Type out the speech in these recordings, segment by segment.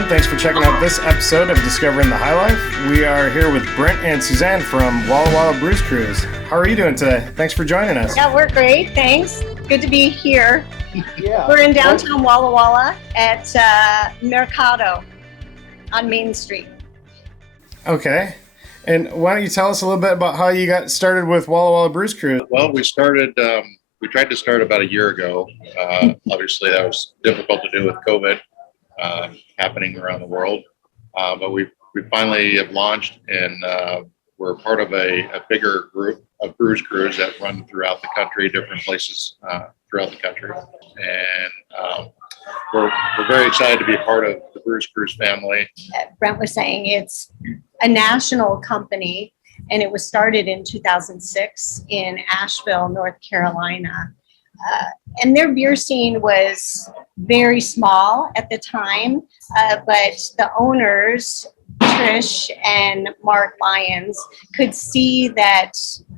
everyone. Thanks for checking out this episode of Discovering the High Life. We are here with Brent and Suzanne from Walla Walla Brews Cruise. How are you doing today? Thanks for joining us. Yeah, we're great. Thanks. Good to be here. Yeah. We're in downtown Walla Walla at Mercado on Main Street. Okay. And why don't you tell us a little bit about how you got started with Walla Walla Brews Cruise? Well, we tried to start about a year ago. Obviously, that was difficult to do with COVID happening around the world. But we finally have launched, and we're part of a bigger group of Brews Crews that run throughout the country, different places throughout the country. And we're very excited to be a part of the Brews Crews family. Brent was saying it's a national company, and it was started in 2006 in Asheville, North Carolina. And their beer scene was very small at the time, but the owners, Trish and Mark Lyons, could see that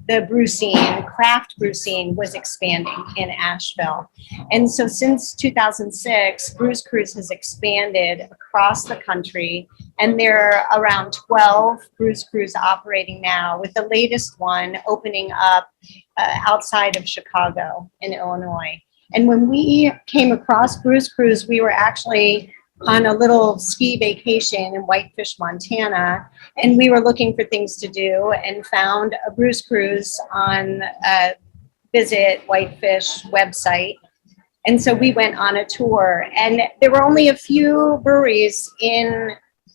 the brew scene, craft brew scene, was expanding in Asheville. And so since 2006, Brews Cruise has expanded across the country, and there are around 12 Brews Crews operating now, with the latest one opening up outside of Chicago in Illinois. And when we came across Brews Cruise, we were actually on a little ski vacation in Whitefish, Montana, and we were looking for things to do and found a Brews Cruise on Visit Whitefish website. And so we went on a tour, and there were only a few breweries in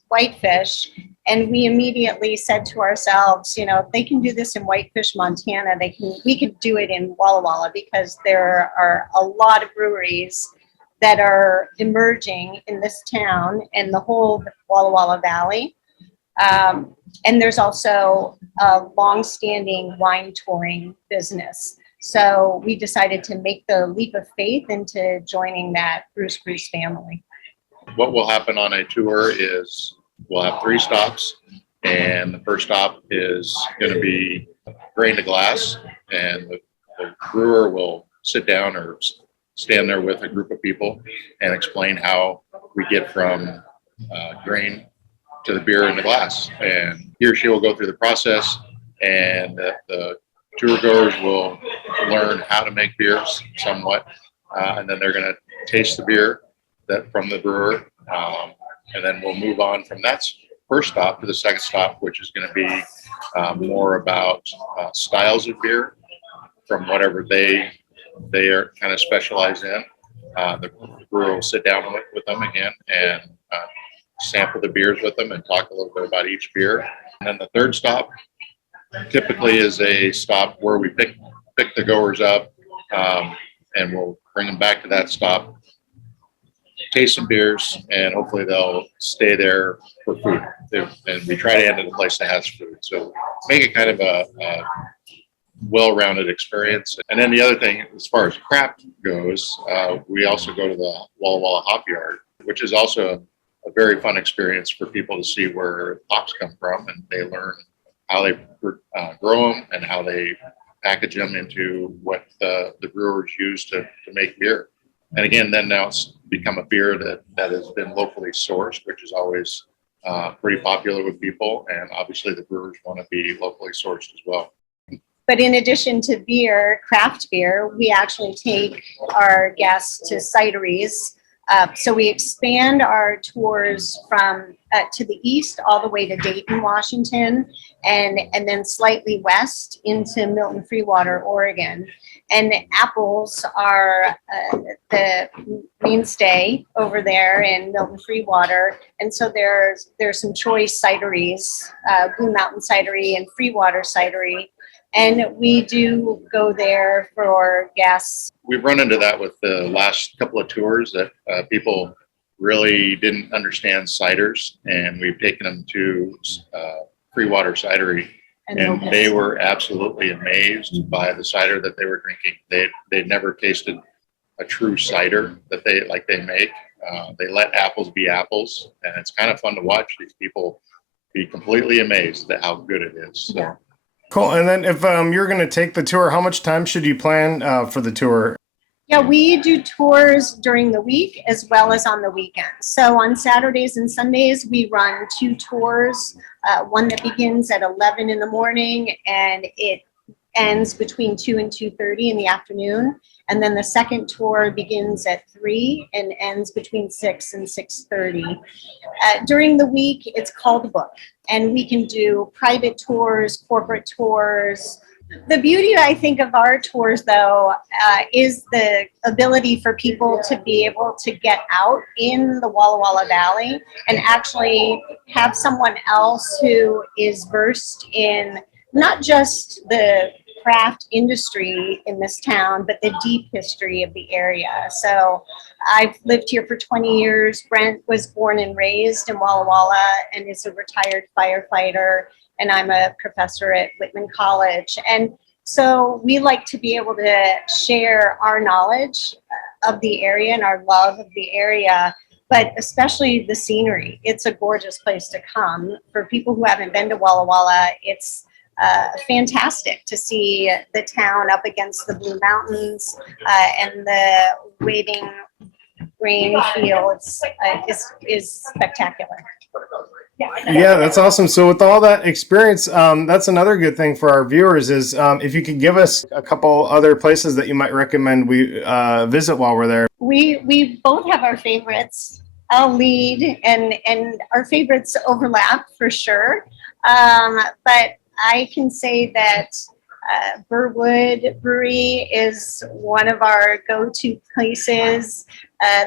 Whitefish, and we immediately said to ourselves, you know, if they can do this in Whitefish, Montana, we could do it in Walla Walla, because there are a lot of breweries that are emerging in this town and the whole Walla Walla Valley. And there's also a long-standing wine touring business. So we decided to make the leap of faith into joining that Brews Cruise family. What will happen on a tour is we'll have 3 stops, and the first stop is going to be grain to glass, and the brewer will sit down or stand there with a group of people and explain how we get from grain to the beer in the glass. And he or she will go through the process, and the tour goers will learn how to make beers somewhat, and then they're going to taste the beer from the brewer. And then we'll move on from that first stop to the second stop, which is going to be more about styles of beer from whatever they are kind of specialized in. The brewer will sit down with them again and sample the beers with them and talk a little bit about each beer. And then the third stop typically is a stop where we pick the goers up, and we'll bring them back to that stop, taste some beers, and hopefully they'll stay there for food. And we try to end at a place that has food. So make it kind of a well-rounded experience. And then the other thing, as far as craft goes, we also go to the Walla Walla Hop Yard, which is also a very fun experience for people to see where hops come from, and they learn how they grow them and how they package them into what the brewers use to make beer. And again, then now it's become a beer that has been locally sourced, which is always pretty popular with people. And obviously the brewers want to be locally sourced as well. But in addition to beer, craft beer, we actually take our guests to cideries. So we expand our tours from to the east all the way to Dayton, Washington, and then slightly west into Milton Freewater, Oregon. And apples are the mainstay over there in Milton Freewater. And so there's some choice cideries, Blue Mountain Cidery and Freewater Cidery. And we do go there for guests. We've run into that with the last couple of tours that people really didn't understand ciders, and we've taken them to Freewater Cidery, and they were absolutely amazed by the cider that they were drinking. They'd never tasted a true cider that they make. They let apples be apples, and it's kind of fun to watch these people be completely amazed at how good it is. So. Cool. And then if you're going to take the tour, how much time should you plan for the tour? Yeah, we do tours during the week as well as on the weekends. So on Saturdays and Sundays, we run 2 tours, one that begins at 11 in the morning and it ends between 2 and 2:30 in the afternoon. And then the second tour begins at 3 and ends between 6 and 6:30. During the week, it's called book, and we can do private tours, corporate tours. The beauty, I think, of our tours, though, is the ability for people to be able to get out in the Walla Walla Valley and actually have someone else who is versed in not just the craft industry in this town, but the deep history of the area. So I've lived here for 20 years. Brent was born and raised in Walla Walla and is a retired firefighter. And I'm a professor at Whitman College. And so we like to be able to share our knowledge of the area and our love of the area, but especially the scenery. It's a gorgeous place to come. For people who haven't been to Walla Walla, it's fantastic to see the town up against the Blue Mountains and the waving grain fields is spectacular. Yeah, that's awesome. So with all that experience, that's another good thing for our viewers is if you could give us a couple other places that you might recommend we visit while we're there. We both have our favorites. I'll lead, and our favorites overlap for sure. But I can say that Burwood Brewery is one of our go-to places.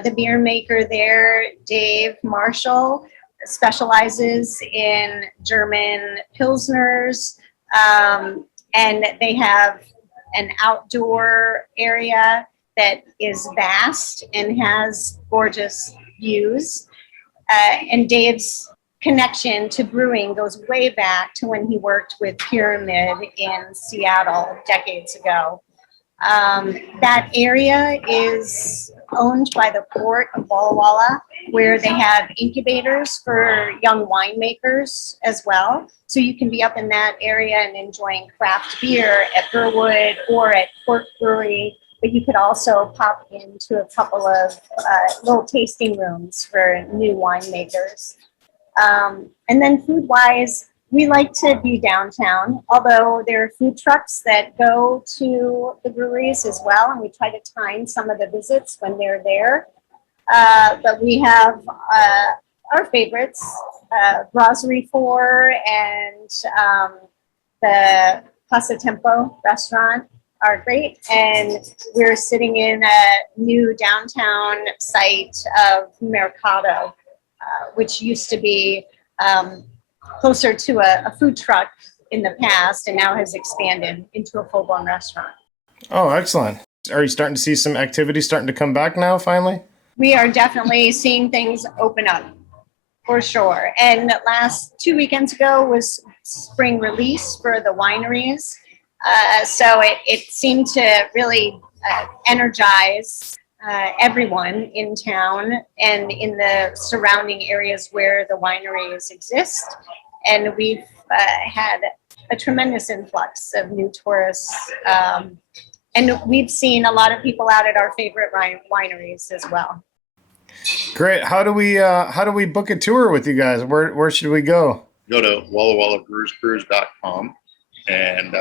The beer maker there, Dave Marshall, specializes in German Pilsners, and they have an outdoor area that is vast and has gorgeous views. And Dave's connection to brewing goes way back to when he worked with Pyramid in Seattle decades ago. That area is owned by the Port of Walla Walla, where they have incubators for young winemakers as well. So you can be up in that area and enjoying craft beer at Burwood or at Port Brewery, but you could also pop into a couple of little tasting rooms for new winemakers. And then food-wise, we like to be downtown, although there are food trucks that go to the breweries as well, and we try to time some of the visits when they're there. But we have our favorites, Brasserie 4 and the Casa Tempo restaurant are great. And we're sitting in a new downtown site of Mercado, which used to be closer to a food truck in the past and now has expanded into a full-blown restaurant. Oh, excellent. Are you starting to see some activity starting to come back now, finally? We are definitely seeing things open up, for sure. And last 2 weekends ago was spring release for the wineries. So it seemed to really energize everyone in town and in the surrounding areas where the wineries exist. And we've had a tremendous influx of new tourists. And we've seen a lot of people out at our favorite wineries as well. Great. How do we book a tour with you guys? Where should we go? Go to wallawallabrewscruise.com and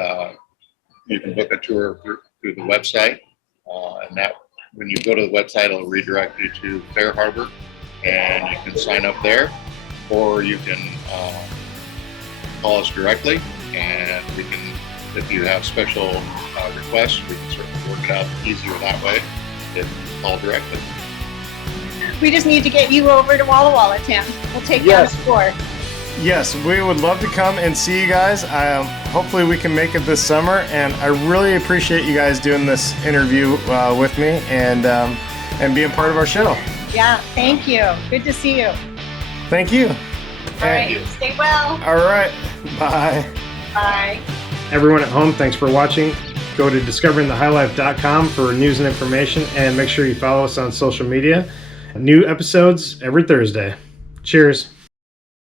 you can book a tour through the website. And that when you go to the website, it'll redirect you to Fair Harbor, and you can sign up there, or you can call us directly, and we can, if you have special requests, we can certainly work it out easier that way if you call directly. We just need to get you over to Walla Walla, Tim. We'll take you on a tour. Yes, we would love to come and see you guys. Hopefully we can make it this summer, and I really appreciate you guys doing this interview with me and being part of our show. Yeah, thank you. Good to see you. Thank you. All right, stay well. All right, bye. Bye. Everyone at home, thanks for watching. Go to discoveringthehighlife.com for news and information, and make sure you follow us on social media. New episodes every Thursday. Cheers.